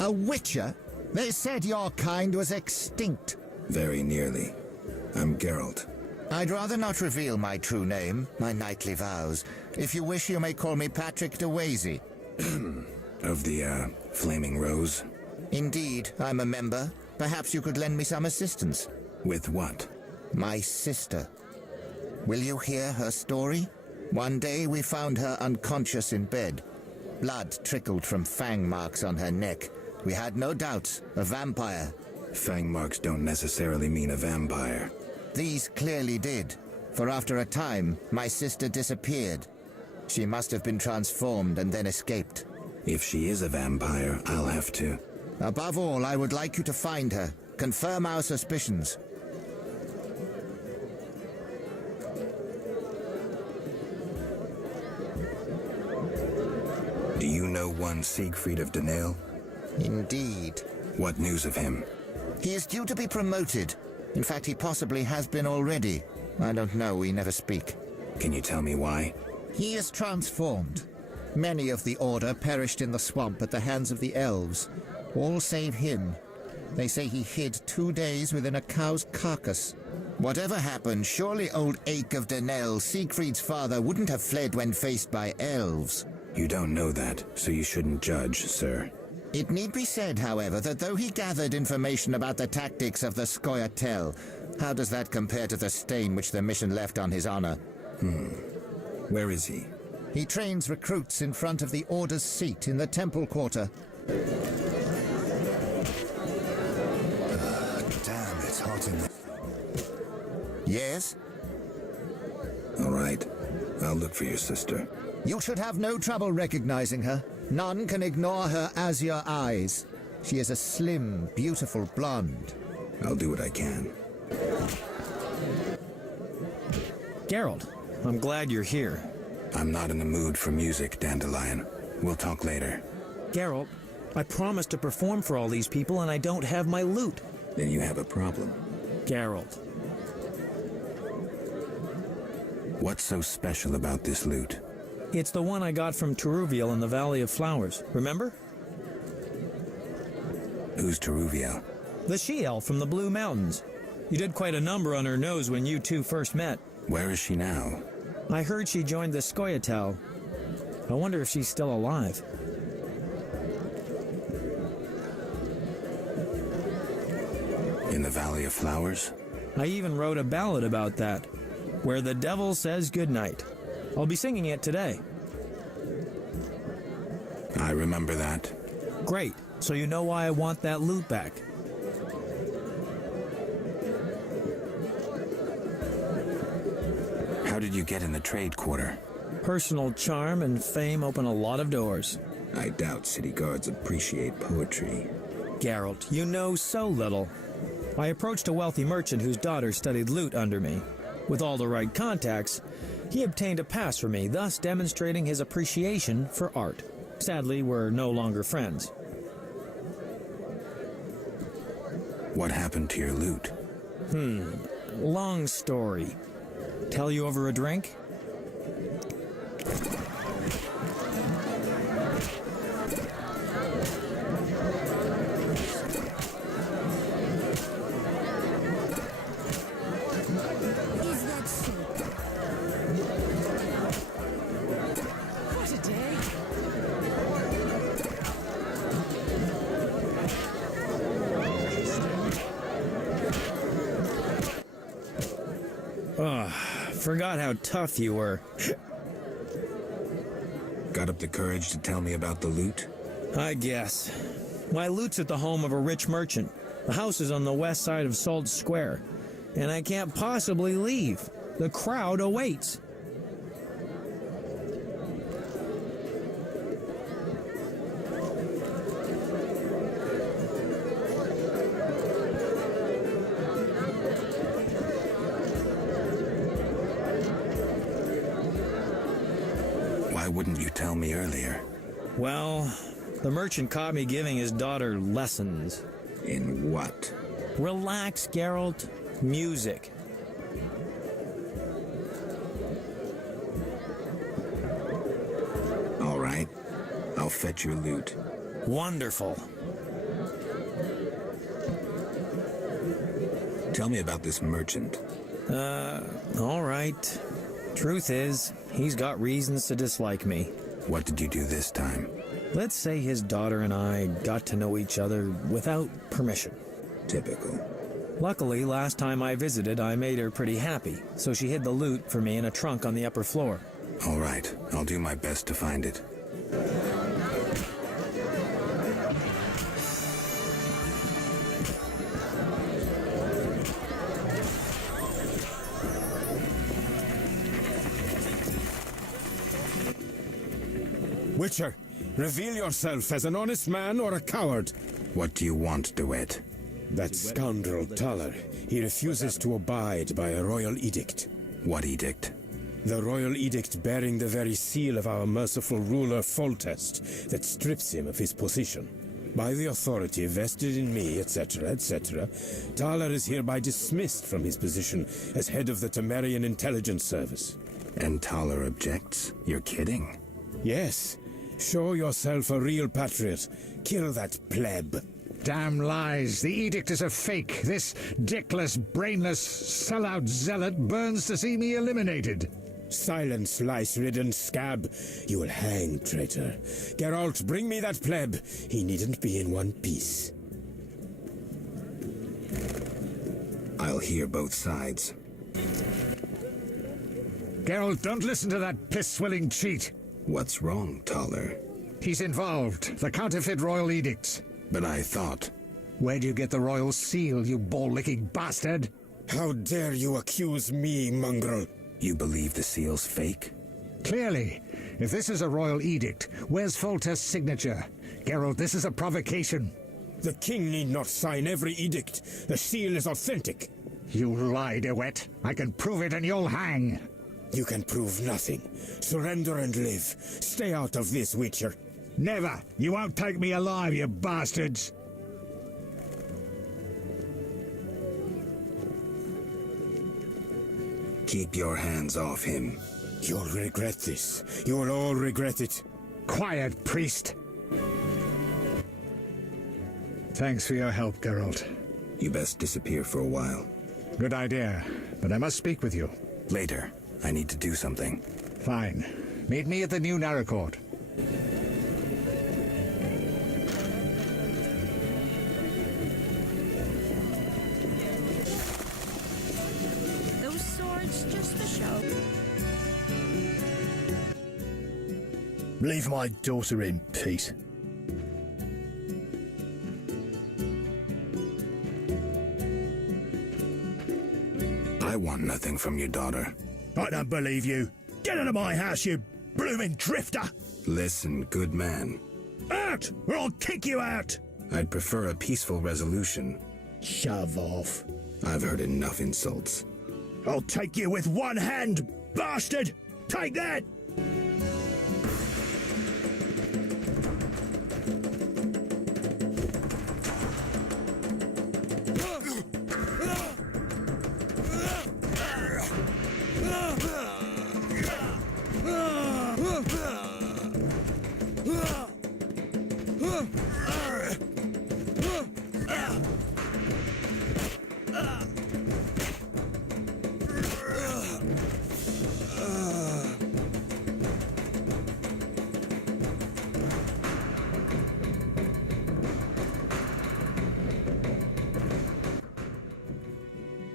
A witcher? They said your kind was extinct. Very nearly. I'm Geralt. I'd rather not reveal my true name, my knightly vows. If you wish, you may call me Patrick de Wazy. Of the, Flaming Rose? Indeed, I'm a member. Perhaps you could lend me some assistance. With what? My sister. Will you hear her story? One day we found her unconscious in bed. Blood trickled from fang marks on her neck. We had no doubts, a vampire. Fang marks don't necessarily mean a vampire. These clearly did, for after a time, my sister disappeared. She must have been transformed and then escaped. If she is a vampire, I'll have to. Above all, I would like you to find her. Confirm our suspicions. Do you know one Siegfried of Danelle? Indeed. What news of him? He is due to be promoted. In fact, he possibly has been already. I don't know, we never speak. Can you tell me why? He is transformed. Many of the Order perished in the swamp at the hands of the elves. All save him. They say he hid 2 days within a cow's carcass. Whatever happened, surely old Ake of Danelle, Siegfried's father, wouldn't have fled when faced by elves. You don't know that, so you shouldn't judge, sir. It need be said, however, that though he gathered information about the tactics of the Scoia'tael, how does that compare to the stain which the mission left on his honor? Where is he? He trains recruits in front of the Order's seat in the Temple Quarter. Damn, it's hot in there. Yes? All right. I'll look for your sister. You should have no trouble recognizing her. None can ignore her azure eyes. She is a slim, beautiful blonde. I'll do what I can. Geralt, I'm glad you're here. I'm not in the mood for music, Dandelion. We'll talk later. Geralt, I promised to perform for all these people and I don't have my lute. Then you have a problem. Geralt. What's so special about this lute? It's the one I got from Teruviel in the Valley of Flowers, remember? Who's Teruviel? The she-elf from the Blue Mountains. You did quite a number on her nose when you two first met. Where is she now? I heard she joined the Scoia'tael. I wonder if she's still alive. In the Valley of Flowers? I even wrote a ballad about that, Where the Devil Says Goodnight. I'll be singing it today. I remember that. Great, so you know why I want that lute back. How did you get in the trade quarter? Personal charm and fame open a lot of doors. I doubt city guards appreciate poetry. Geralt, you know so little. I approached a wealthy merchant whose daughter studied lute under me. With all the right contacts, he obtained a pass for me, thus demonstrating his appreciation for art. Sadly, we're no longer friends. What happened to your lute? Long story. Tell you over a drink? Is that so? What a day! Forgot how tough you were. Got up the courage to tell me about the lute? I guess. My lute's at the home of a rich merchant. The house is on the west side of Salt Square. And I can't possibly leave. The crowd awaits. Why wouldn't you tell me earlier? Well, the merchant caught me giving his daughter lessons. In what? Relax, Geralt. Music. All right. I'll fetch your lute. Wonderful. Tell me about this merchant. All right. Truth is, he's got reasons to dislike me. What did you do this time? Let's say his daughter and I got to know each other without permission. Typical. Luckily, last time I visited, I made her pretty happy, so she hid the loot for me in a trunk on the upper floor. All right, I'll do my best to find it. Witcher, reveal yourself as an honest man or a coward. What do you want, DeWitt? That scoundrel Talar, he refuses to abide by a royal edict. What edict? The royal edict bearing the very seal of our merciful ruler Foltest that strips him of his position. By the authority vested in me, etc., etc., Talar is hereby dismissed from his position as head of the Temerian Intelligence Service. And Talar objects? You're kidding? Yes. Show yourself a real patriot. Kill that pleb. Damn lies. The edict is a fake. This dickless, brainless, sellout zealot burns to see me eliminated. Silence, lice-ridden scab. You will hang, traitor. Geralt, bring me that pleb. He needn't be in one piece. I'll hear both sides. Geralt, don't listen to that piss-swilling cheat. What's wrong, Talar? He's involved. The counterfeit royal edicts. But I thought... Where'd you get the royal seal, you ball-licking bastard? How dare you accuse me, mongrel? You believe the seal's fake? Clearly. If this is a royal edict, where's Foltest's signature? Geralt, this is a provocation. The king need not sign every edict. The seal is authentic. You lie, DeWitt. I can prove it and you'll hang. You can prove nothing. Surrender and live. Stay out of this, Witcher. Never! You won't take me alive, you bastards! Keep your hands off him. You'll regret this. You will all regret it. Quiet, priest! Thanks for your help, Geralt. You best disappear for a while. Good idea, but I must speak with you. Later. I need to do something. Fine. Meet me at the new Naracourt. Those swords just for show. Leave my daughter in peace. I want nothing from your daughter. I don't believe you. Get out of my house, you blooming drifter! Listen, good man. Out, or I'll kick you out! I'd prefer a peaceful resolution. Shove off. I've heard enough insults. I'll take you with one hand, bastard! Take that!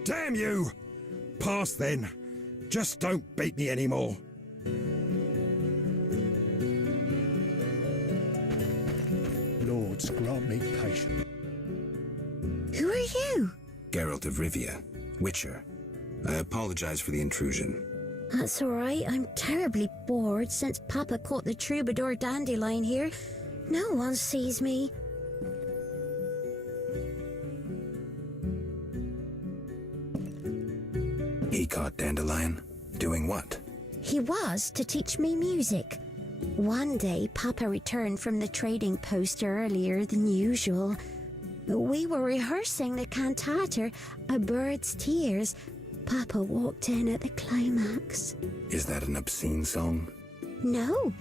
Damn you! Pass then. Just don't beat me anymore. Lords, grant me patience. Who are you? Geralt of Rivia, Witcher. I apologize for the intrusion. That's all right. I'm terribly bored since Papa caught the troubadour Dandelion here. No one sees me. He caught Dandelion? Doing what? He was to teach me music. One day, Papa returned from the trading post earlier than usual. We were rehearsing the cantata, A Bird's Tears. Papa walked in at the climax. Is that an obscene song? No,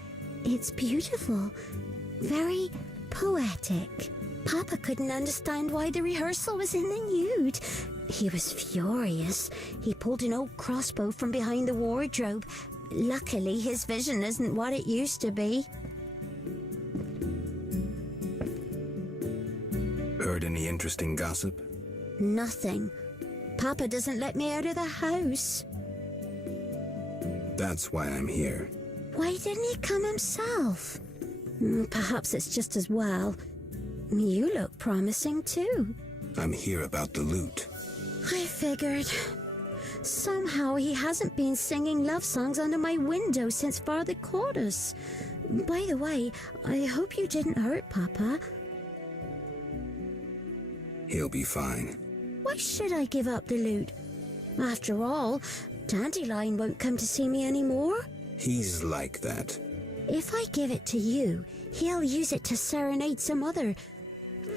it's beautiful. Very poetic. Papa couldn't understand why the rehearsal was in the nude. He was furious. He pulled an old crossbow from behind the wardrobe. Luckily, his vision isn't what it used to be. Heard any interesting gossip? Nothing. Papa doesn't let me out of the house. That's why I'm here. Why didn't he come himself? Perhaps it's just as well. You look promising too. I'm here about the loot. I figured. Somehow he hasn't been singing love songs under my window since Father caught us. By the way, I hope you didn't hurt Papa. He'll be fine. Why should I give up the loot? After all, Dandelion won't come to see me anymore. He's like that. If I give it to you, he'll use it to serenade some other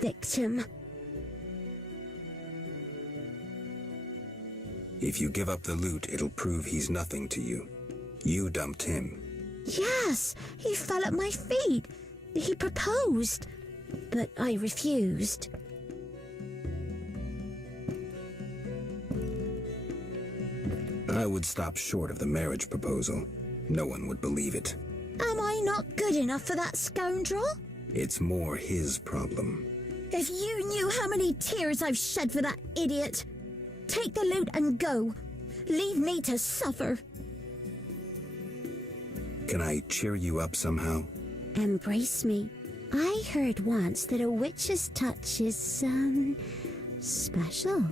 victim. If you give up the loot, it'll prove he's nothing to you. You dumped him. Yes, he fell at my feet. He proposed, but I refused. I would stop short of the marriage proposal. No one would believe it. Am I not good enough for that scoundrel? It's more his problem. If you knew how many tears I've shed for that idiot. Take the loot and go. Leave me to suffer. Can I cheer you up somehow? Embrace me. I heard once that a witch's touch is, special.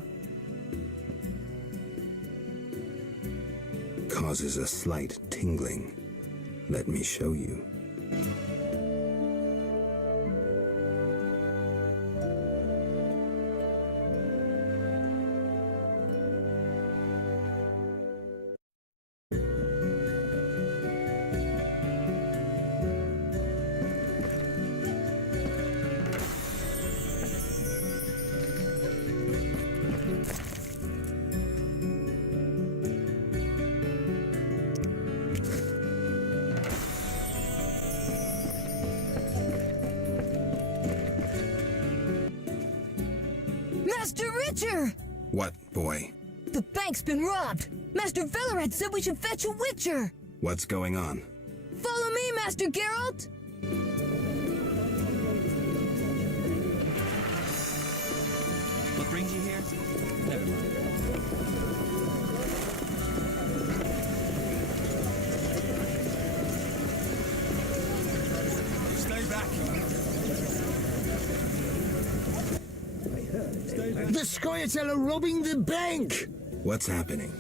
Causes a slight tingling. Let me show you. Master Richard! What, boy? The bank's been robbed! Master Velerad said we should fetch a witcher! What's going on? Follow me, Master Geralt! What brings you here? Never mind. Stay back. The Scoia'tael are robbing the bank! What's happening?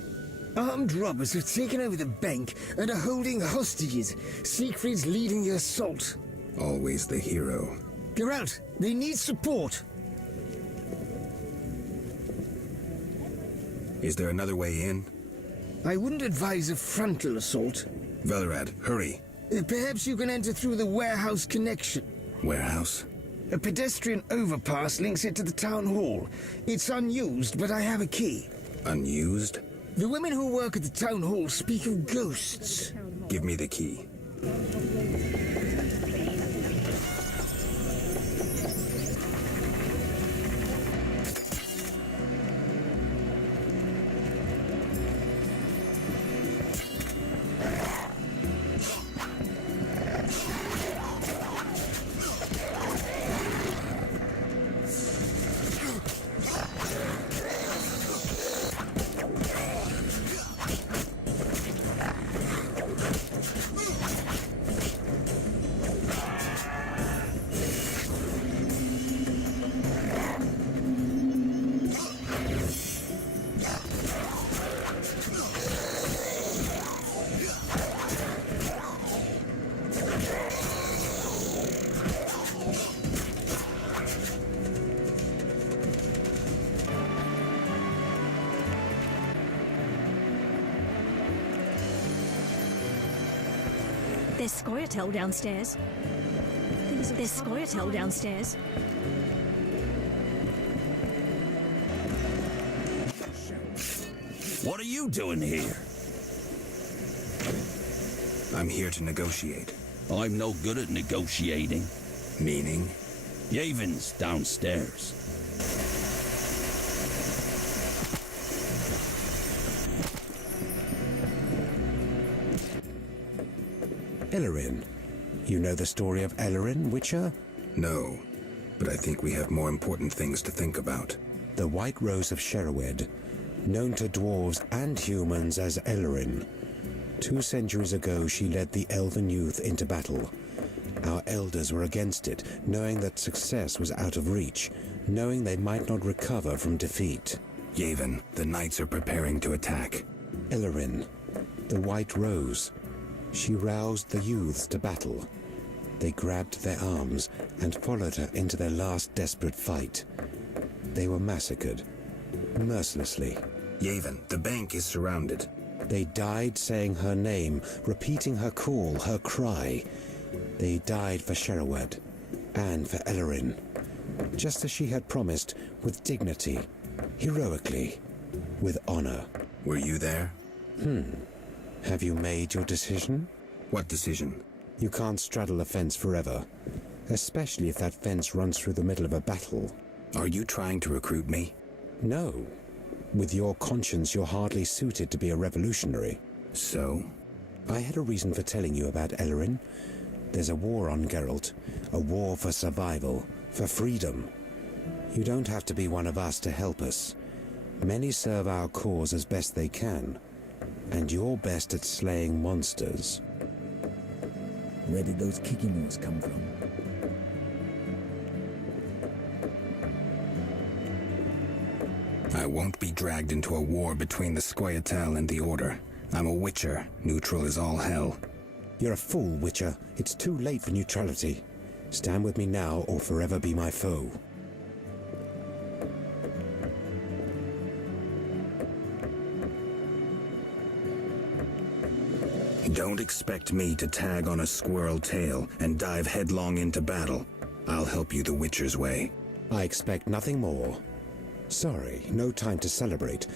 Armed robbers have taken over the bank and are holding hostages. Siegfried's leading the assault. Always the hero. Geralt, they need support. Is there another way in? I wouldn't advise a frontal assault. Velerad, hurry. Perhaps you can enter through the warehouse connection. Warehouse? A pedestrian overpass links it to the town hall. It's unused, but I have a key. Unused? The women who work at the town hall speak of ghosts. Give me the key. There's Scoia'tael downstairs. There's Scoia'tael downstairs. What are you doing here? I'm here to negotiate. I'm no good at negotiating. Meaning? Yevon's downstairs. Ellerin. You know the story of Ellerin, Witcher? No, but I think we have more important things to think about. The White Rose of Sherwood, known to dwarves and humans as Ellerin. 2 centuries ago, she led the elven youth into battle. Our elders were against it, knowing that success was out of reach, knowing they might not recover from defeat. Yavin, the knights are preparing to attack. Ellerin, the White Rose. She roused the youths to battle. They grabbed their arms and followed her into their last desperate fight. They were massacred, mercilessly. Yavin, the bank is surrounded. They died saying her name, repeating her call, her cry. They died for Sherwood and for Ellerin, just as she had promised, with dignity, heroically, with honor. Were you there? Have you made your decision? What decision? You can't straddle a fence forever, especially if that fence runs through the middle of a battle. Are you trying to recruit me? No. With your conscience, you're hardly suited to be a revolutionary. So? I had a reason for telling you about Ellerin. There's a war on Geralt, a war for survival, for freedom. You don't have to be one of us to help us. Many serve our cause as best they can, and you're best at slaying monsters. Where did those Kikimors come from? I won't be dragged into a war between the Scoia'tael and the Order. I'm a Witcher. Neutral is all hell. You're a fool, Witcher. It's too late for neutrality. Stand with me now or forever be my foe. Don't expect me to tag on a squirrel tail and dive headlong into battle. I'll help you the Witcher's way. I expect nothing more. Sorry, no time to celebrate.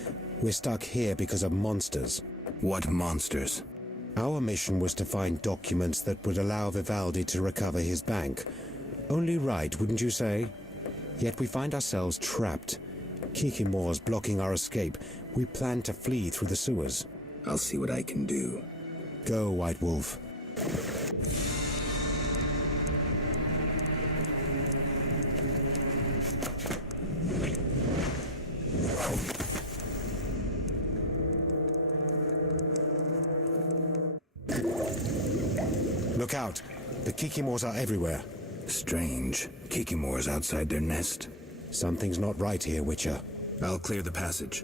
We're stuck here because of monsters. What monsters? Our mission was to find documents that would allow Vivaldi to recover his bank. Only right, wouldn't you say? Yet we find ourselves trapped. Kikimor's blocking our escape. We plan to flee through the sewers. I'll see what I can do. Go, White Wolf. Look out! The Kikimors are everywhere. Strange. Kikimor's outside their nest. Something's not right here, Witcher. I'll clear the passage.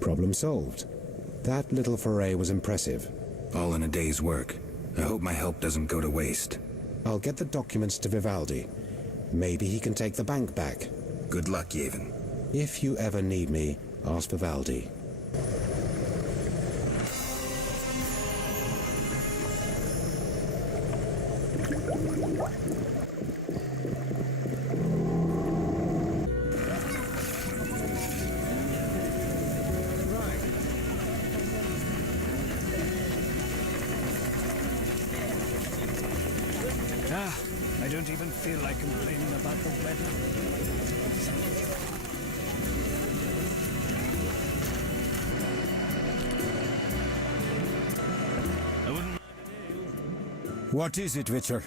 Problem solved. That little foray was impressive. All in a day's work. I hope my help doesn't go to waste. I'll get the documents to Vivaldi. Maybe he can take the bank back. Good luck, Yavin. If you ever need me, ask Vivaldi. I don't even feel like complaining about the weather. I wouldn't mind a ale. What is it, Witcher?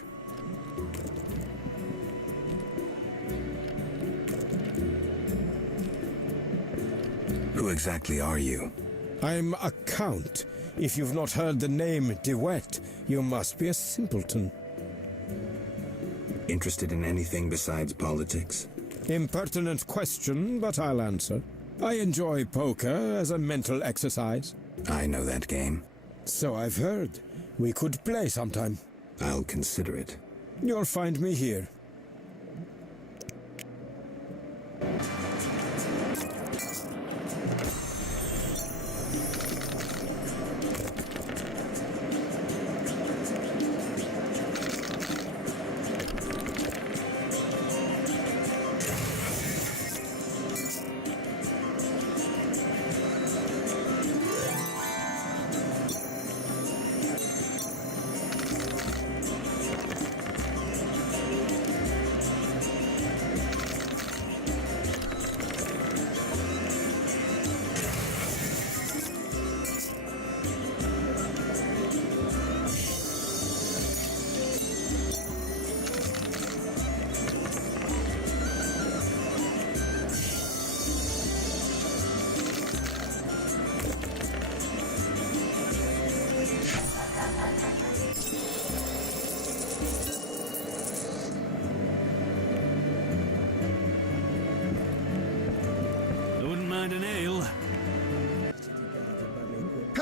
Who exactly are you? I'm a count. If you've not heard the name DeWitt, you must be a simpleton. Interested in anything besides politics? Impertinent question, but I'll answer. I enjoy poker as a mental exercise. I know that game. So I've heard. We could play sometime. I'll consider it. You'll find me here.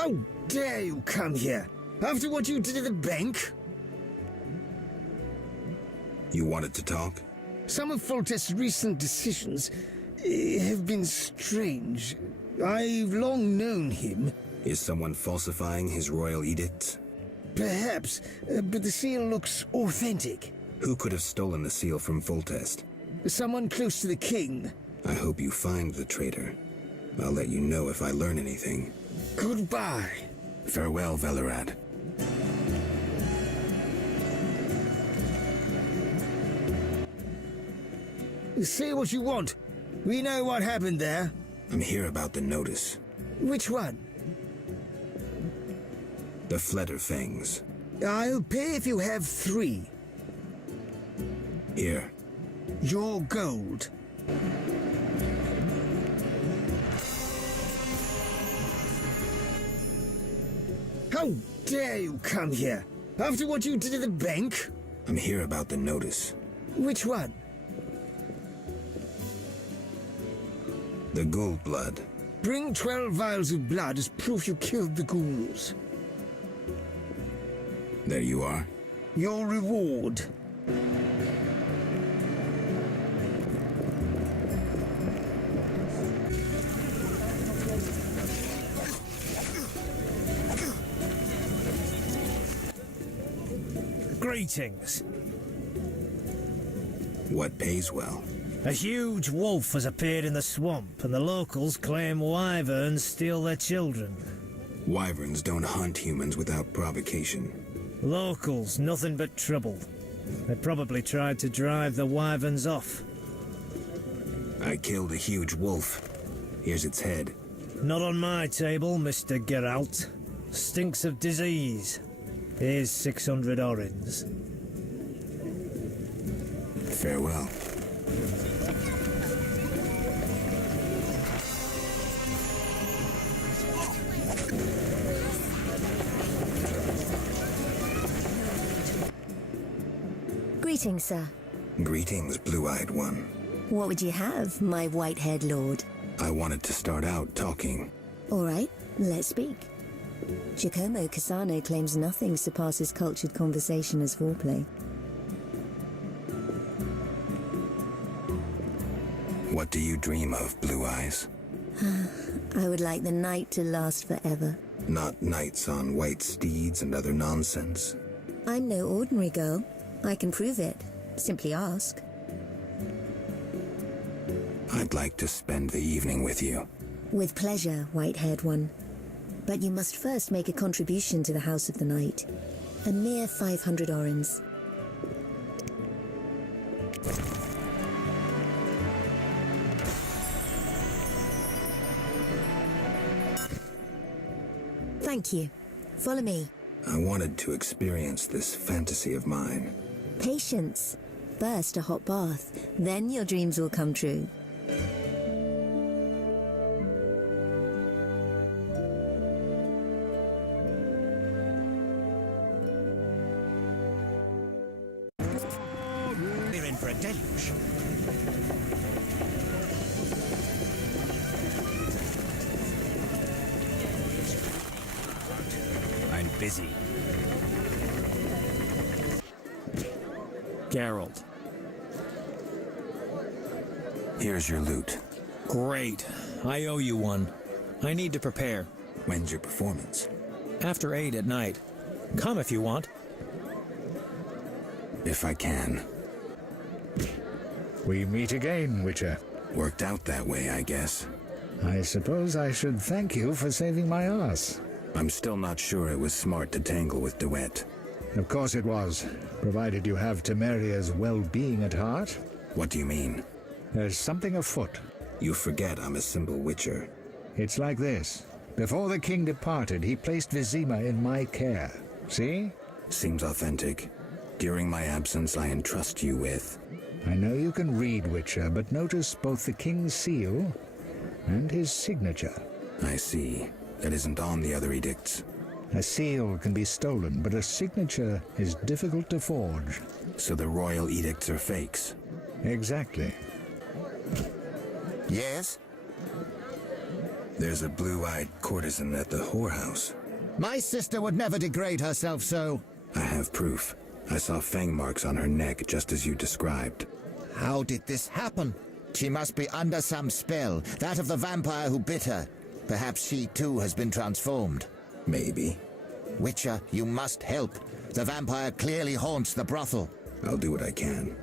How dare you come here? After what you did at the bank? You wanted to talk? Some of Foltest's recent decisions have been strange. I've long known him. Is someone falsifying his royal edicts? Perhaps, but the seal looks authentic. Who could have stolen the seal from Foltest? Someone close to the king. I hope you find the traitor. I'll let you know if I learn anything. Goodbye. Farewell, Velerad. Say what you want. We know what happened there. I'm here about the notice. Which one? The Flederfangs. I'll pay if you have 3. Here. Your gold. How dare you come here? After what you did at the bank? I'm here about the notice. Which one? The ghoul blood. Bring 12 vials of blood as proof you killed the ghouls. There you are. Your reward. Greetings. What pays well? A huge wolf has appeared in the swamp, and the locals claim wyverns steal their children. Wyverns don't hunt humans without provocation. Locals, nothing but trouble. They probably tried to drive the wyverns off. I killed a huge wolf. Here's its head. Not on my table, Mr. Geralt. Stinks of disease. Here's 600 orins. Farewell. Greetings, sir. Greetings, blue-eyed one. What would you have, my white-haired lord? I wanted to start out talking. All right, let's speak. Giacomo Cassano claims nothing surpasses cultured conversation as foreplay. What do you dream of, Blue Eyes? I would like the night to last forever. Not nights on white steeds and other nonsense. I'm no ordinary girl. I can prove it. Simply ask. I'd like to spend the evening with you. With pleasure, white-haired one. But you must first make a contribution to the House of the Night. A mere 500 orins. Thank you. Follow me. I wanted to experience this fantasy of mine. Patience. First a hot bath, then your dreams will come true. We're in for a deluge. I'm busy. Geralt. Here's your loot. Great. I owe you one. I need to prepare. When's your performance? After 8 at night. Come if you want. If I can. We meet again, Witcher. Worked out that way, I guess. I suppose I should thank you for saving my ass. I'm still not sure it was smart to tangle with DeWitt. Of course it was, provided you have Temeria's well-being at heart. What do you mean? There's something afoot. You forget I'm a simple witcher. It's like this. Before the king departed, he placed Vizima in my care. See? Seems authentic. During my absence, I entrust you with... I know you can read, Witcher, but notice both the king's seal and his signature. I see. That isn't on the other edicts. A seal can be stolen, but a signature is difficult to forge. So the royal edicts are fakes? Exactly. Yes? There's a blue-eyed courtesan at the whorehouse. My sister would never degrade herself so. I have proof. I saw fang marks on her neck just as you described. How did this happen? She must be under some spell, that of the vampire who bit her. Perhaps she too has been transformed. Maybe. Witcher, you must help. The vampire clearly haunts the brothel. I'll do what I can.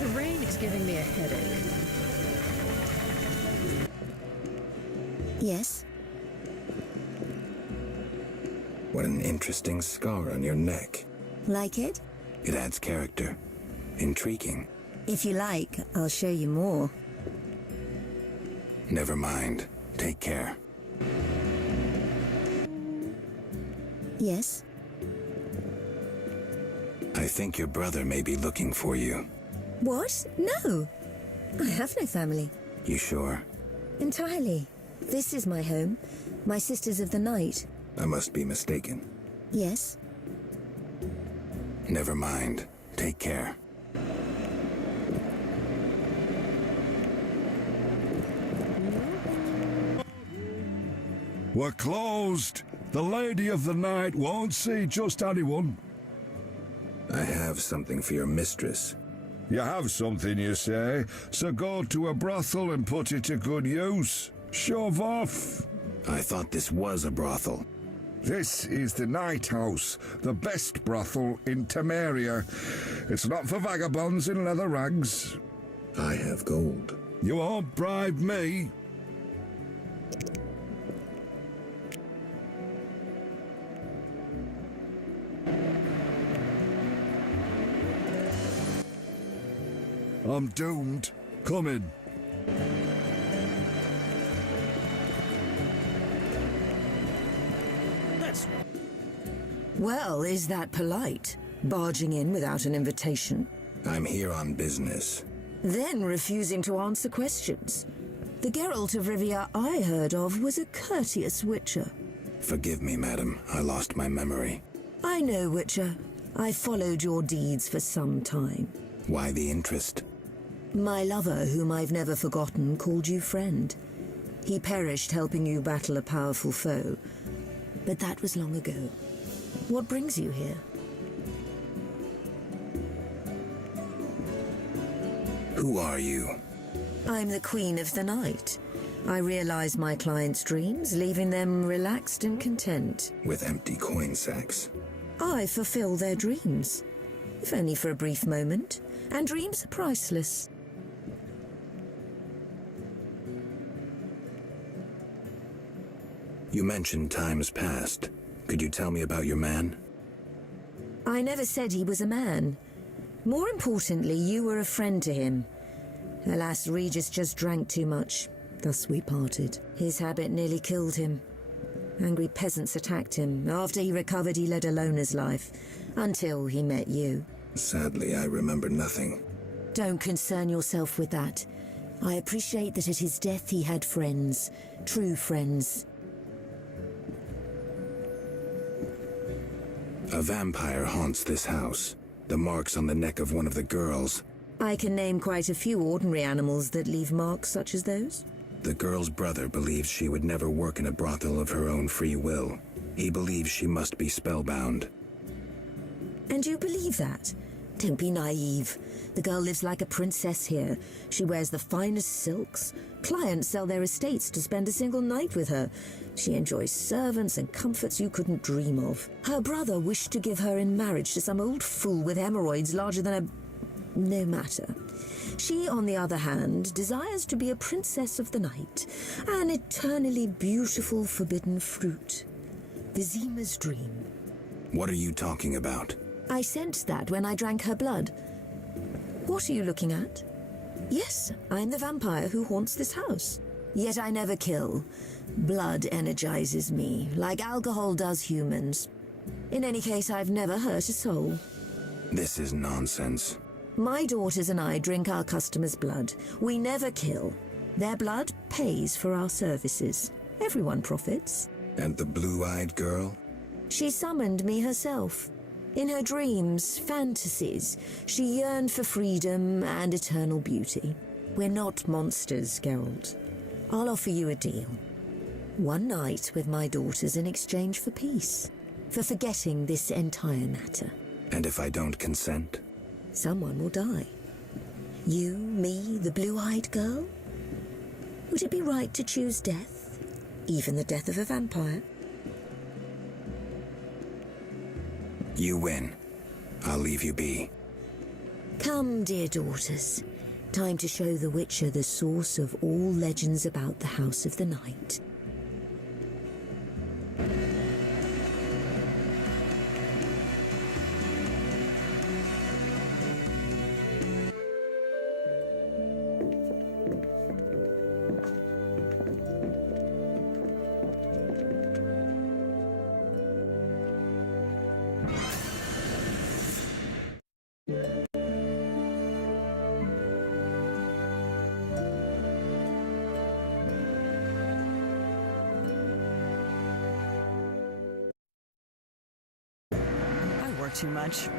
The rain is giving me a headache. Yes? What an interesting scar on your neck. Like it? It adds character. Intriguing. If you like, I'll show you more. Never mind. Take care. Yes? I think your brother may be looking for you. What? No! I have no family. You sure? Entirely. This is my home. My Sisters of the Night. I must be mistaken. Yes? Never mind. Take care. We're closed. The Lady of the Night won't see just anyone. I have something for your mistress. You have something, you say, so go to a brothel and put it to good use. Shove off. I thought this was a brothel. This is the Night House, the best brothel in Temeria. It's not for vagabonds in leather rags. I have gold. You won't bribe me. I'm doomed. Come in. Well, is that polite? Barging in without an invitation? I'm here on business. Then refusing to answer questions. The Geralt of Rivia I heard of was a courteous Witcher. Forgive me, madam. I lost my memory. I know, Witcher. I followed your deeds for some time. Why the interest? My lover, whom I've never forgotten, called you friend. He perished helping you battle a powerful foe. But that was long ago. What brings you here? Who are you? I'm the Queen of the Night. I realize my clients' dreams, leaving them relaxed and content. With empty coin sacks. I fulfill their dreams, if only for a brief moment, and dreams are priceless. You mentioned times past. Could you tell me about your man? I never said he was a man. More importantly, you were a friend to him. Alas, Regis just drank too much. Thus we parted. His habit nearly killed him. Angry peasants attacked him. After he recovered, he led a loner's life. Until he met you. Sadly, I remember nothing. Don't concern yourself with that. I appreciate that at his death he had friends. True friends. A vampire haunts this house. The marks on the neck of one of the girls. I can name quite a few ordinary animals that leave marks such as those. The girl's brother believes she would never work in a brothel of her own free will. He believes she must be spellbound. And you believe that? Don't be naive. The girl lives like a princess here. She wears the finest silks. Clients sell their estates to spend a single night with her. She enjoys servants and comforts you couldn't dream of. Her brother wished to give her in marriage to some old fool with hemorrhoids larger than a... no matter. She, on the other hand, desires to be a princess of the night, an eternally beautiful forbidden fruit. Vizima's dream. What are you talking about? I sensed that when I drank her blood. What are you looking at? Yes, I'm the vampire who haunts this house. Yet I never kill. Blood energizes me, like alcohol does humans. In any case, I've never hurt a soul. This is nonsense. My daughters and I drink our customers' blood. We never kill. Their blood pays for our services. Everyone profits. And the blue-eyed girl? She summoned me herself. In her dreams, fantasies, she yearned for freedom and eternal beauty. We're not monsters, Geralt. I'll offer you a deal. One night with my daughters in exchange for peace, for forgetting this entire matter. And if I don't consent? Someone will die. You, me, the blue-eyed girl? Would it be right to choose death? Even the death of a vampire? You win. I'll leave you be. Come, dear daughters. Time to show the Witcher the source of all legends about the House of the Night. Too much.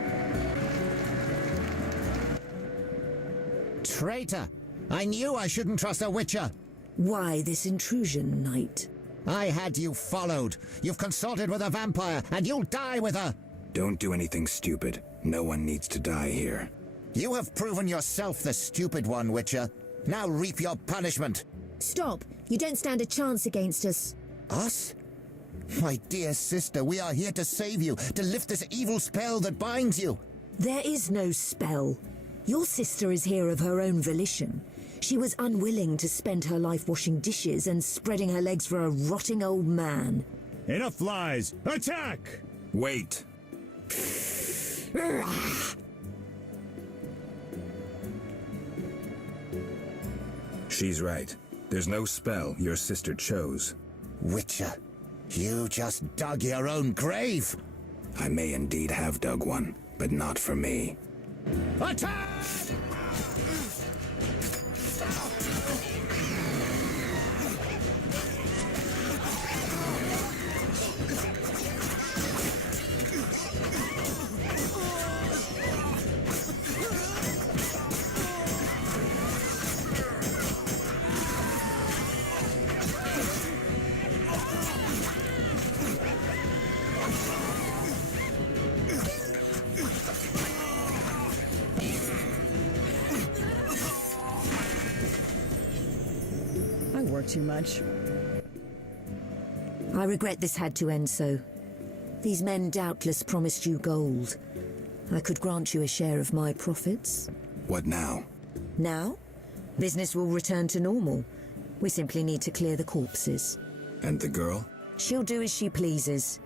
Traitor! I knew I shouldn't trust a Witcher! Why this intrusion, Knight? I had you followed. You've consulted with a vampire, and you'll die with her! Don't do anything stupid. No one needs to die here. You have proven yourself the stupid one, Witcher. Now reap your punishment. Stop! You don't stand a chance against us. Us? My dear sister, we are here to save you, to lift this evil spell that binds you. There is no spell. Your sister is here of her own volition. She was unwilling to spend her life washing dishes and spreading her legs for a rotting old man. Enough lies! Attack! Wait! She's right. There's no spell your sister chose. Witcher, you just dug your own grave. I may indeed have dug one, but not for me. Attack! Too much. I regret this had to end so. These men doubtless promised you gold. I could grant you a share of my profits. What now? Now? Business will return to normal. We simply need to clear the corpses. And the girl? She'll do as she pleases.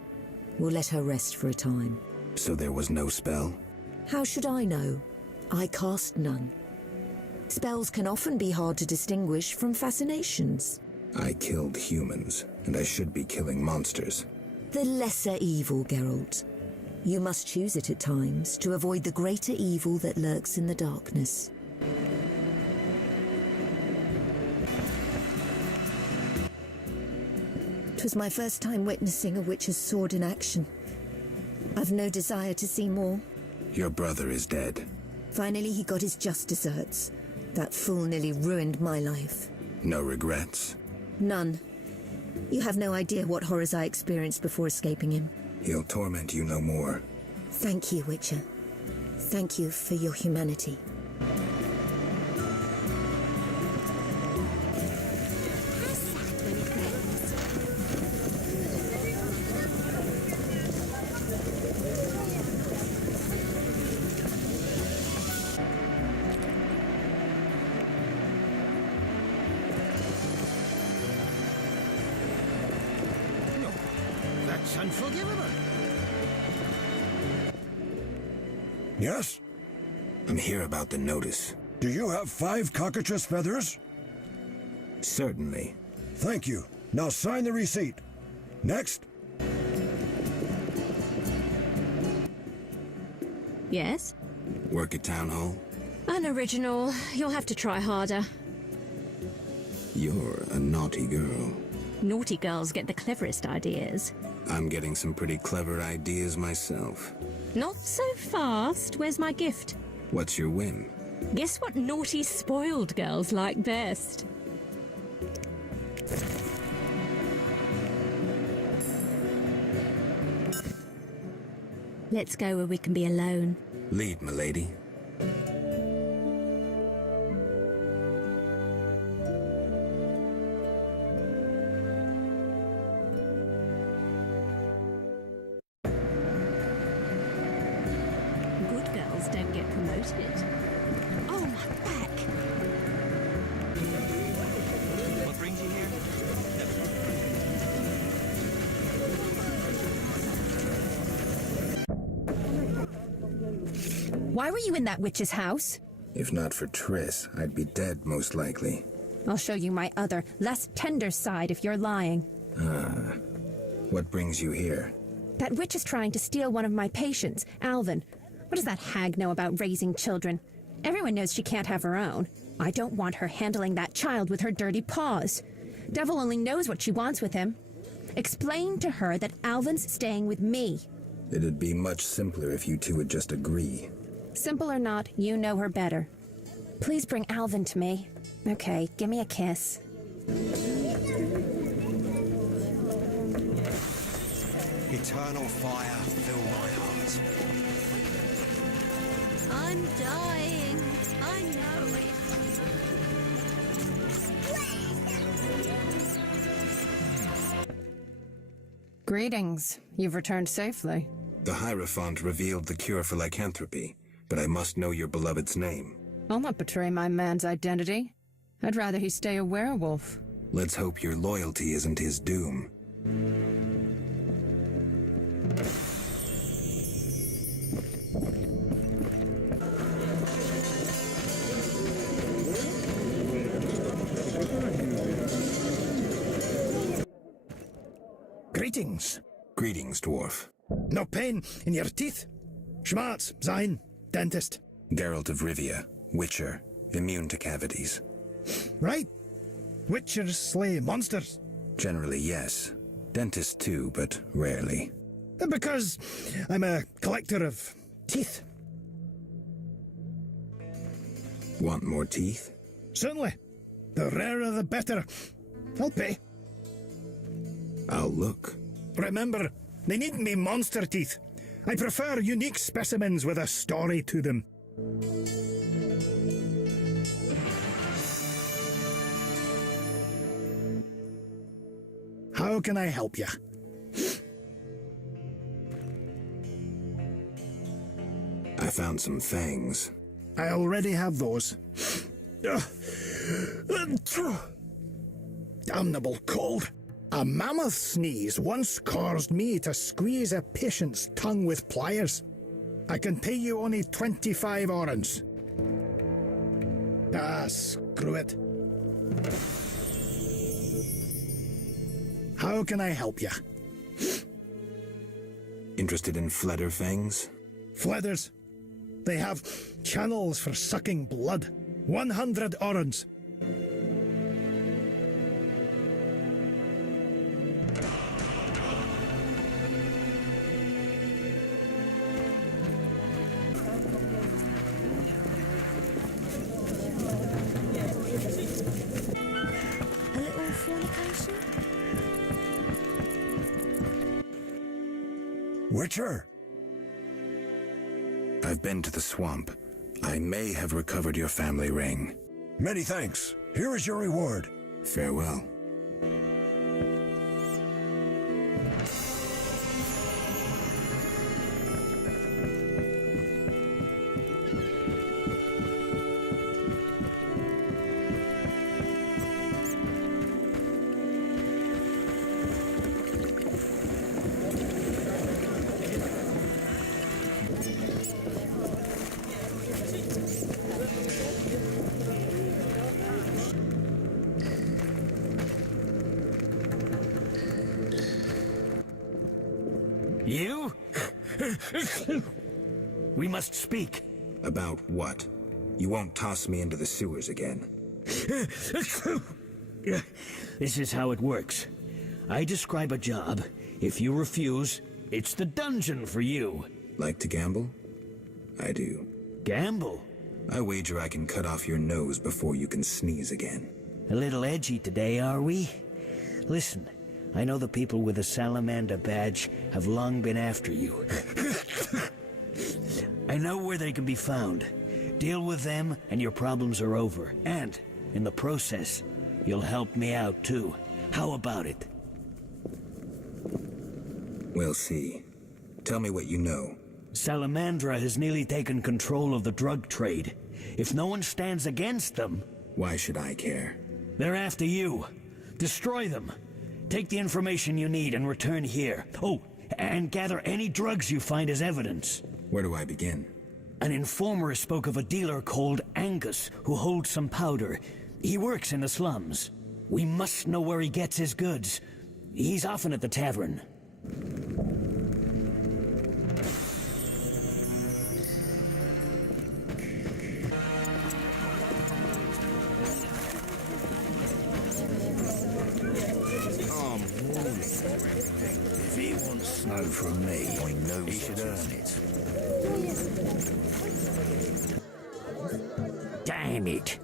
We'll let her rest for a time. So there was no spell? How should I know? I cast none. Spells can often be hard to distinguish from fascinations. I killed humans, and I should be killing monsters. The lesser evil, Geralt. You must choose it at times to avoid the greater evil that lurks in the darkness. It was my first time witnessing a witch's sword in action. I've no desire to see more. Your brother is dead. Finally, he got his just desserts. That fool nearly ruined my life. No regrets? None. You have no idea what horrors I experienced before escaping him. He'll torment you no more. Thank you, Witcher. Thank you for your humanity. Unforgivable. Yes? I'm here about the notice. Do you have 5 cockatrice feathers? Certainly. Thank you. Now sign the receipt. Next. Yes? Work at Town Hall? Unoriginal. You'll have to try harder. You're a naughty girl. Naughty girls get the cleverest ideas. I'm getting some pretty clever ideas myself. Not so fast. Where's my gift? What's your whim? Guess what naughty, spoiled girls like best? Let's go where we can be alone. Lead, milady. Good girls don't get promoted. Oh, my back! What brings you here? Why were you in that witch's house? If not for Triss, I'd be dead most likely. I'll show you my other, less tender side if you're lying. Ah. What brings you here? That witch is trying to steal one of my patients, Alvin. What does that hag know about raising children? Everyone knows she can't have her own. I don't want her handling that child with her dirty paws. Devil only knows what she wants with him. Explain to her that Alvin's staying with me. It'd be much simpler if you two would just agree. Simple or not, you know her better. Please bring Alvin to me. Okay, give me a kiss. Eternal fire fill my heart. I'm dying. I know it. Greetings. You've returned safely. The Hierophant revealed the cure for lycanthropy, but I must know your beloved's name. I'll not betray my man's identity. I'd rather he stay a werewolf. Let's hope your loyalty isn't his doom. Greetings. Greetings, dwarf. No pain in your teeth? Schmarz, sein, dentist. Geralt of Rivia, witcher, immune to cavities. Right. Witchers slay monsters. Generally, yes. Dentist too, but rarely. Because I'm a collector of teeth. Want more teeth? Certainly. The rarer the better. I'll pay. I'll look. Remember, they needn't be monster teeth. I prefer unique specimens with a story to them. How can I help you? I found some fangs. I already have those. Damnable cold. A mammoth sneeze once caused me to squeeze a patient's tongue with pliers. I can pay you only 25 orens. Ah, screw it. How can I help you? Interested in Fleder fangs? Fledders. They have channels for sucking blood. 100 orens. Witcher! I've been to the swamp. I may have recovered your family ring. Many thanks. Here is your reward. Farewell. You? We must speak. About what? You won't toss me into the sewers again. This is how it works. I describe a job. If you refuse, it's the dungeon for you. Like to gamble? I do. Gamble? I wager I can cut off your nose before you can sneeze again. A little edgy today, are we? Listen, I know the people with the Salamander badge have long been after you. I know where they can be found. Deal with them and your problems are over. And, in the process, you'll help me out too. How about it? We'll see. Tell me what you know. Salamandra has nearly taken control of the drug trade. If no one stands against them... Why should I care? They're after you. Destroy them. Take the information you need and return here. Oh, and gather any drugs you find as evidence. Where do I begin? An informer spoke of a dealer called Angus who holds some powder. He works in the slums. We must know where he gets his goods. He's often at the tavern. If he wants snow from me, I know he should earn it. Damn it.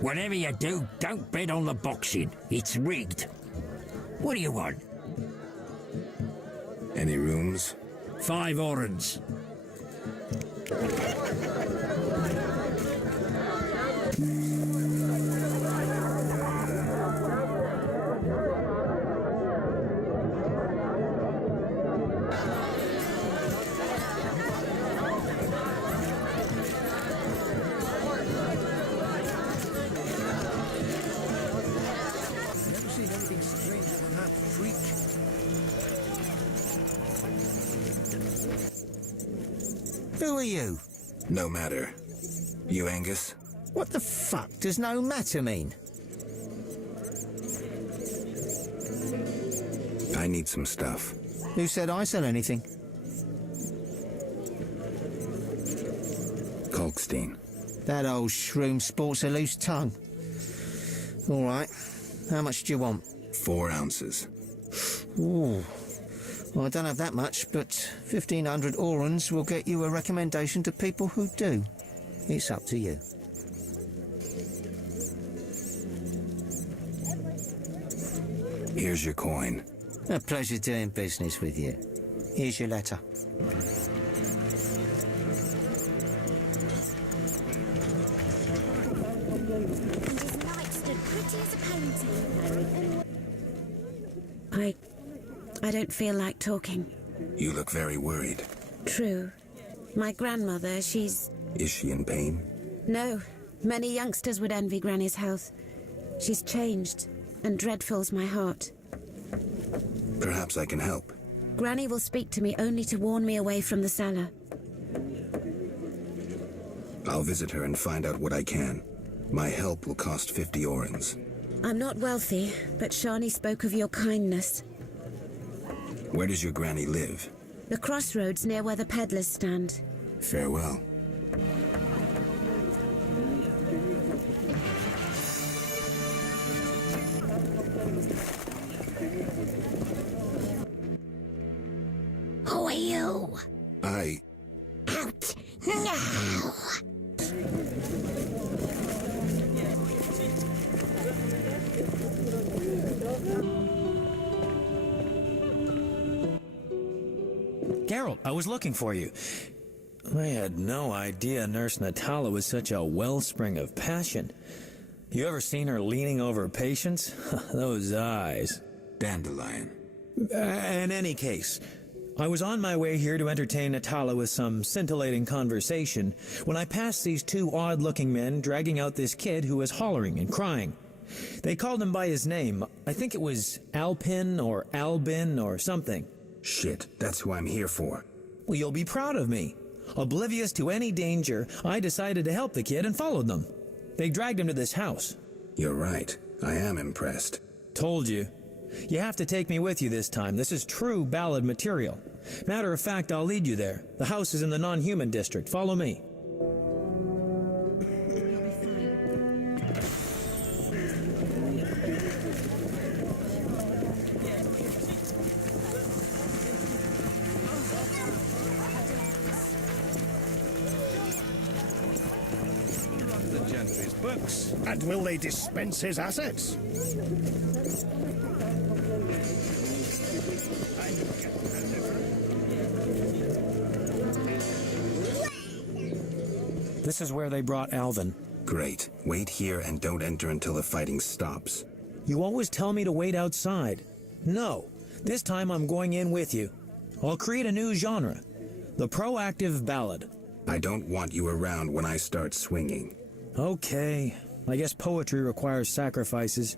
Whatever you do, don't bet on the boxing. It's rigged. What do you want? Any rooms? 5 orens. Who are you? No matter. You Angus? What the fuck does no matter mean? I need some stuff. Who said I sell anything? Kalkstein. That old shroom sports a loose tongue. All right. How much do you want? 4 ounces. Ooh. Well, I don't have that much, but 1,500 orens will get you a recommendation to people who do. It's up to you. Here's your coin. A pleasure doing business with you. Here's your letter. I don't feel like talking. You look very worried. True. My grandmother, she's... Is she in pain? No. Many youngsters would envy Granny's health. She's changed, and dread fills my heart. Perhaps I can help. Granny will speak to me only to warn me away from the cellar. I'll visit her and find out what I can. My help will cost 50 orens. I'm not wealthy, but Shani spoke of your kindness. Where does your granny live? The crossroads near where the peddlers stand. Farewell. Who are you? Out now! Geralt, I was looking for you. I had no idea Nurse Natala was such a wellspring of passion. You ever seen her leaning over patients? Those eyes. Dandelion. In any case, I was on my way here to entertain Natala with some scintillating conversation when I passed these 2 odd-looking men dragging out this kid who was hollering and crying. They called him by his name. I think it was Alpin or Albin or something. Shit, that's who I'm here for. Well, you'll be proud of me. Oblivious to any danger, I decided to help the kid and followed them. They dragged him to this house. You're right. I am impressed. Told you. You have to take me with you this time. This is true ballad material. Matter of fact, I'll lead you there. The house is in the non-human district. Follow me. books. And will they dispense his assets? This is where they brought Alvin. Great. Wait here and don't enter until the fighting stops. You always tell me to wait outside. No, this time I'm going in with you. I'll create a new genre, the proactive ballad. I don't want you around when I start swinging. Okay, I guess poetry requires sacrifices.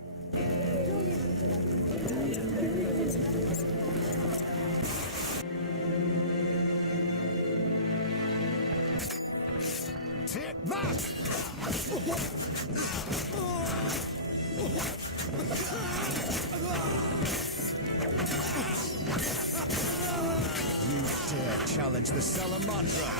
Take that! You dare challenge the Salamandra?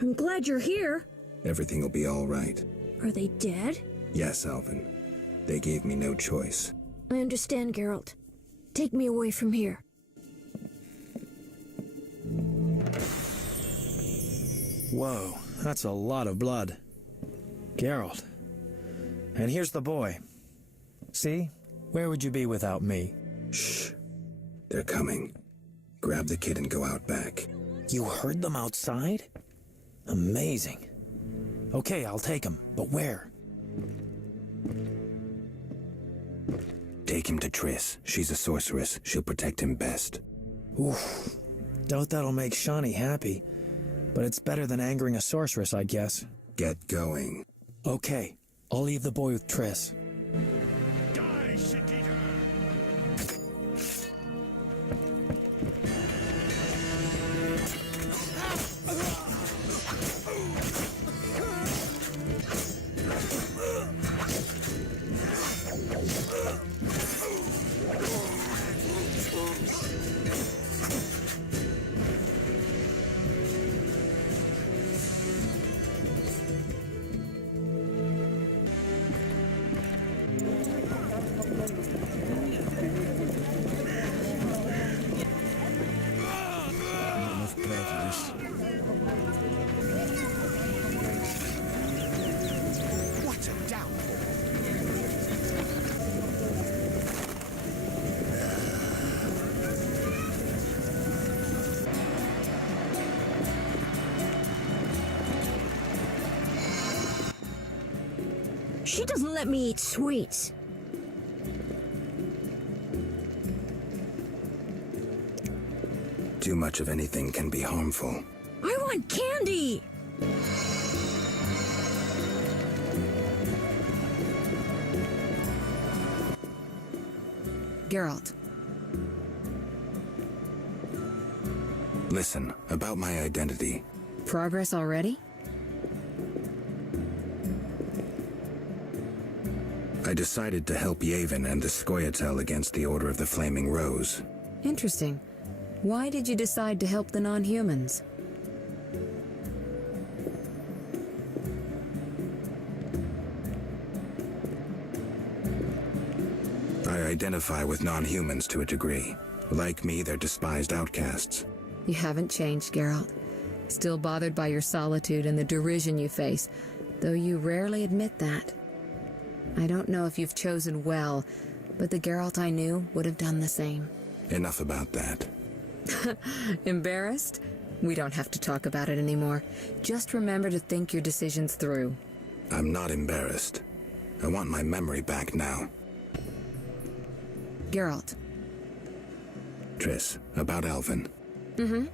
I'm glad you're here. Everything will be all right. Are they dead? Yes, Alvin. They gave me no choice. I understand, Geralt. Take me away from here. Whoa, that's a lot of blood. Geralt. And here's the boy. See? Where would you be without me? Shh. They're coming. Grab the kid and go out back. You heard them outside? Amazing. Okay, I'll take him, but where? Take him to Triss. She's a sorceress. She'll protect him best. Oof. Doubt that'll make Shani happy. But it's better than angering a sorceress, I guess. Get going. Okay, I'll leave the boy with Triss. Die, shit-eater! What a down! She doesn't let me eat sweets. Too much of anything can be harmful. I want candy! Geralt. Listen, about my identity. Progress already? I decided to help Yavin and the Scoia'tael against the Order of the Flaming Rose. Interesting. Why did you decide to help the non-humans? I identify with non-humans to a degree. Like me, they're despised outcasts. You haven't changed, Geralt. Still bothered by your solitude and the derision you face, though you rarely admit that. I don't know if you've chosen well, but the Geralt I knew would have done the same. Enough about that. Embarrassed? We don't have to talk about it anymore. Just remember to think your decisions through. I'm not embarrassed. I want my memory back now. Geralt. Triss, about Alvin. Mm-hmm.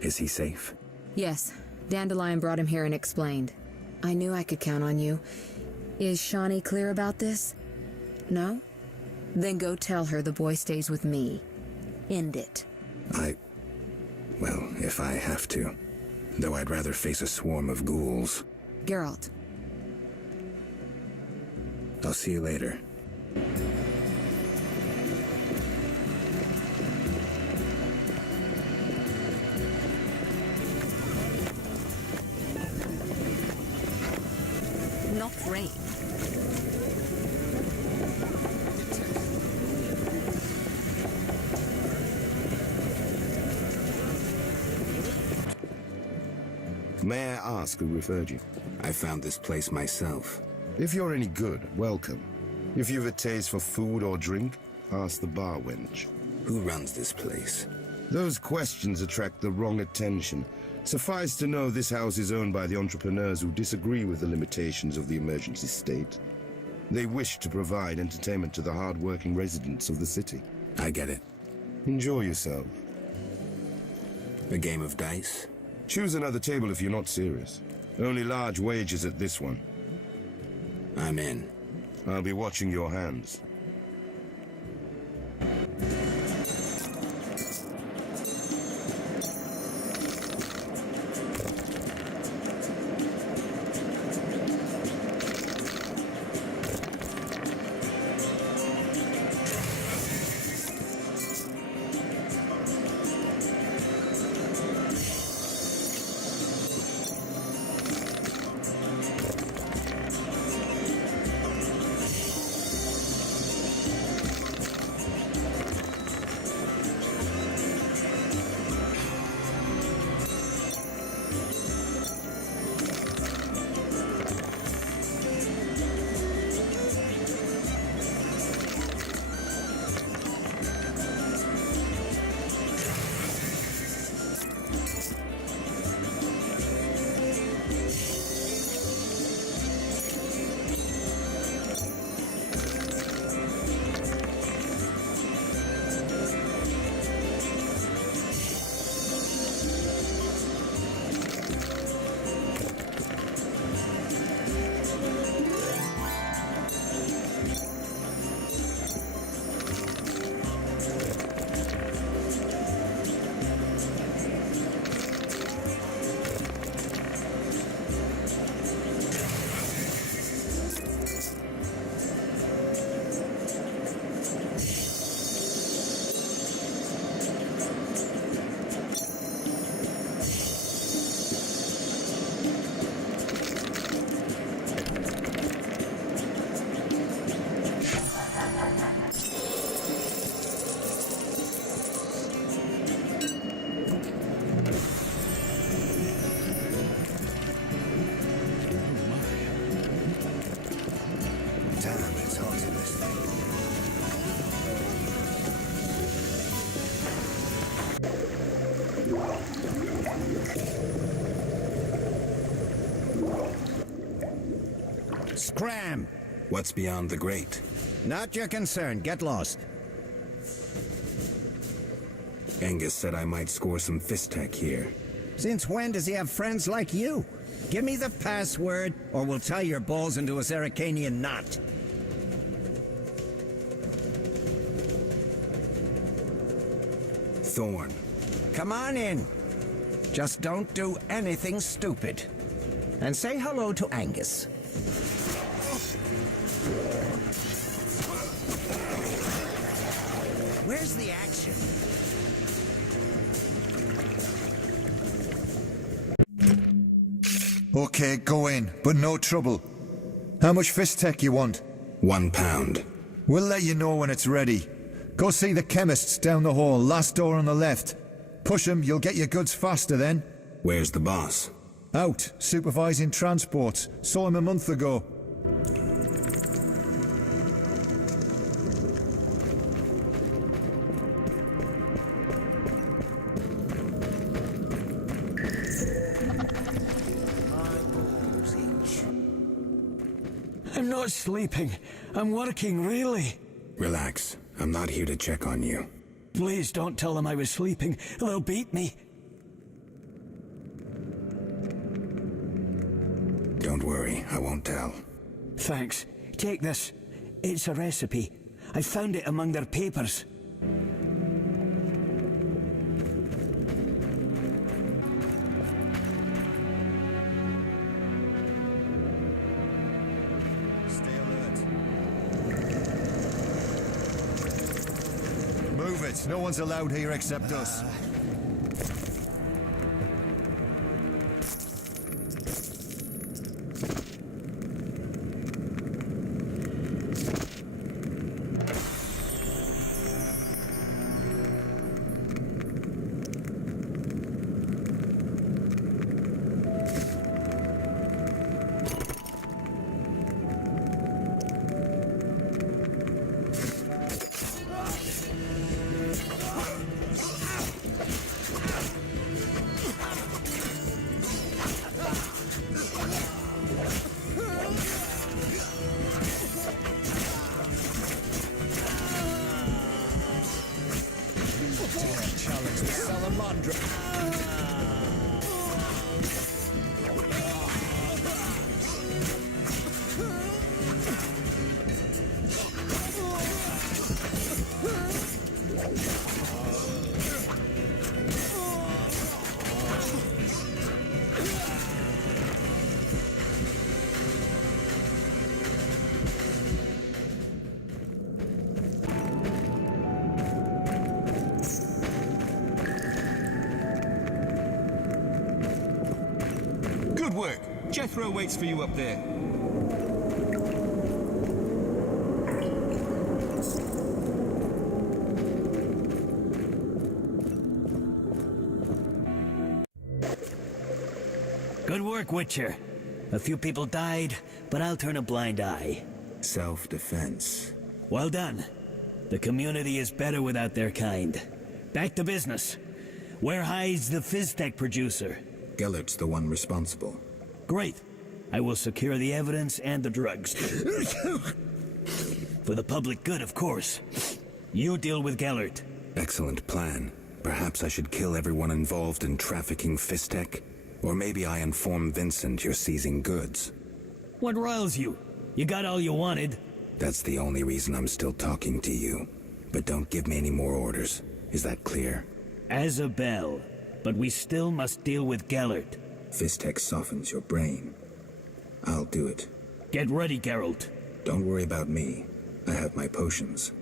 Is he safe? Yes. Dandelion brought him here and explained. I knew I could count on you. Is Shani clear about this? No? Then go tell her the boy stays with me. End it. Well, if I have to. Though I'd rather face a swarm of ghouls. Geralt. I'll see you later. Not rain. May I ask who referred you? I found this place myself. If you're any good, welcome. If you've a taste for food or drink, ask the bar wench. Who runs this place? Those questions attract the wrong attention. Suffice to know this house is owned by the entrepreneurs who disagree with the limitations of the emergency state. They wish to provide entertainment to the hard-working residents of the city. I get it. Enjoy yourself. A game of dice? Choose another table if you're not serious. Only large wagers at this one. I'm in. I'll be watching your hands. Scram! What's beyond the grate? Not your concern. Get lost. Angus said I might score some Fistech here. Since when does he have friends like you? Give me the password, or we'll tie your balls into a Zerrikanian knot. Thorn. Come on in. Just don't do anything stupid. And say hello to Angus. Where's the action? Okay, go in, but no trouble. How much Fistech you want? £1. We'll let you know when it's ready. Go see the chemists down the hall, last door on the left. Push 'em, you'll get your goods faster then. Where's the boss? Out, supervising transports. Saw him a month ago. I'm not sleeping. I'm working, really. Relax. I'm not here to check on you. Please don't tell them I was sleeping. They'll beat me. Don't worry, I won't tell. Thanks. Take this. It's a recipe. I found it among their papers. Stay alert. Move it. No one's allowed here except us. salamandra. Good work. Jethro waits for you up there. Good work, Witcher. A few people died, but I'll turn a blind eye. Self-defense. Well done. The community is better without their kind. Back to business. Where hides the Fizztech producer? Gellert's the one responsible. Great. I will secure the evidence and the drugs. For the public good, of course. You deal with Gellert. Excellent plan. Perhaps I should kill everyone involved in trafficking Fizztech? Or maybe I inform Vincent you're seizing goods. What riles you? You got all you wanted. That's the only reason I'm still talking to you. But don't give me any more orders. Is that clear? As a bell. But we still must deal with Gellert. Fizztech softens your brain. I'll do it. Get ready, Geralt. Don't worry about me. I have my potions.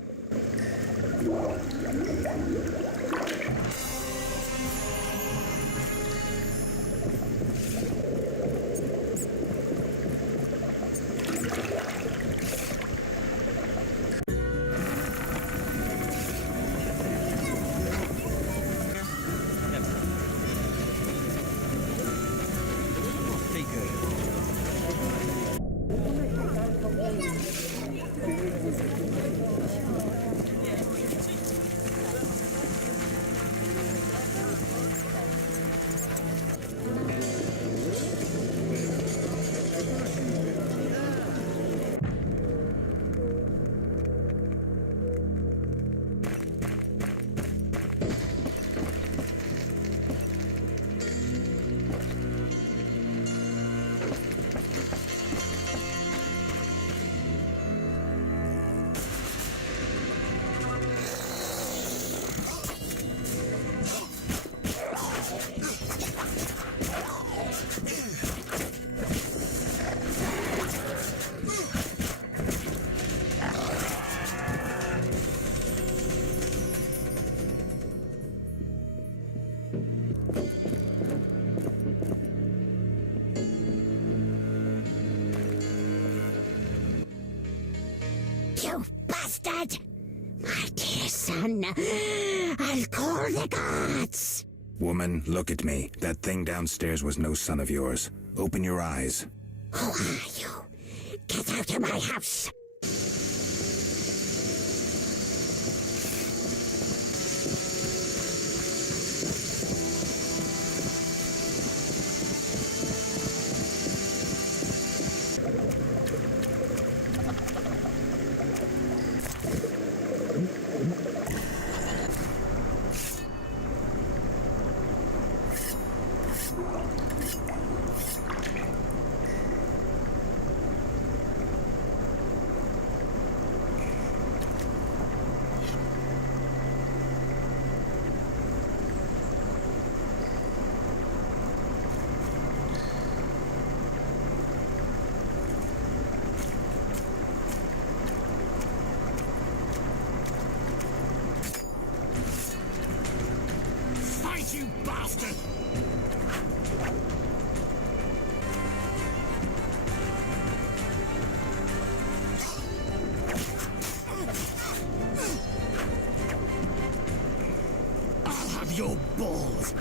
You bastard! My dear son, I'll call the gods! Woman, look at me. That thing downstairs was no son of yours. Open your eyes. Who are you? Get out of my house! You bastard! I'll have your balls!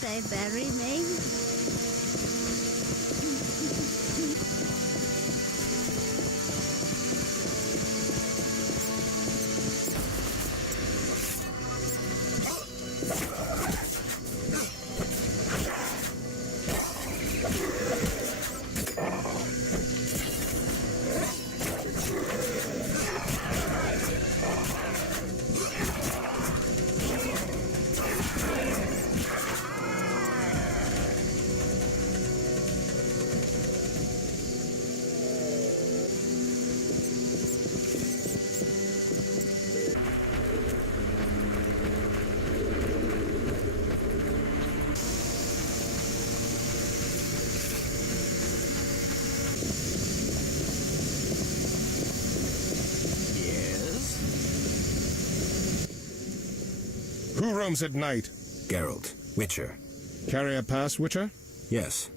they bury me? Who roams at night? Geralt, Witcher. Carrier pass, Witcher? Yes.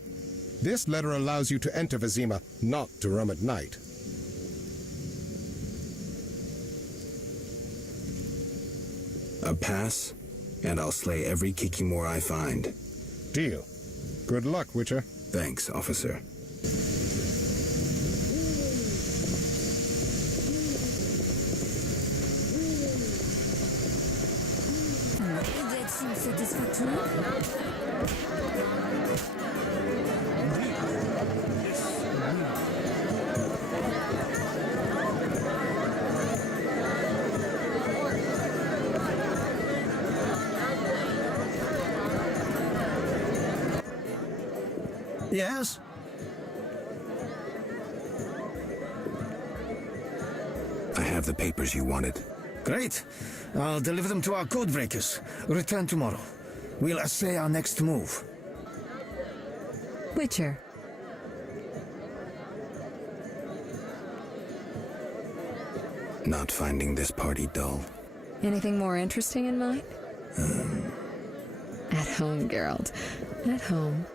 This letter allows you to enter Vizima, not to roam at night. A pass, and I'll slay every Kikimor I find. Deal. Good luck, Witcher. Thanks, officer. That seems satisfactory. Yes? I have the papers you wanted. Great. I'll deliver them to our codebreakers. Return tomorrow. We'll assay our next move. Witcher. Not finding this party dull. Anything more interesting in mind? At home, Geralt. At home.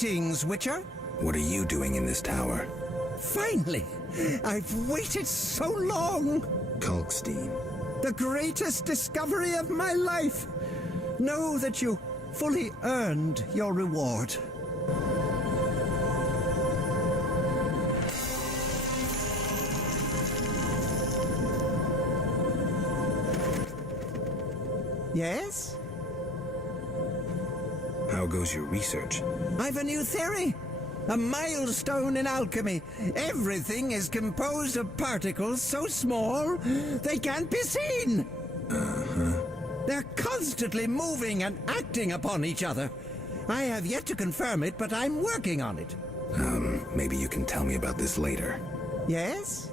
Greetings, Witcher. What are you doing in this tower? Finally! I've waited so long! Kalkstein. The greatest discovery of my life! Know that you fully earned your reward. Yes? How goes your research? I've a new theory. A milestone in alchemy. Everything is composed of particles so small they can't be seen. Uh-huh. They're constantly moving and acting upon each other. I have yet to confirm it, but I'm working on it. Maybe you can tell me about this later. Yes?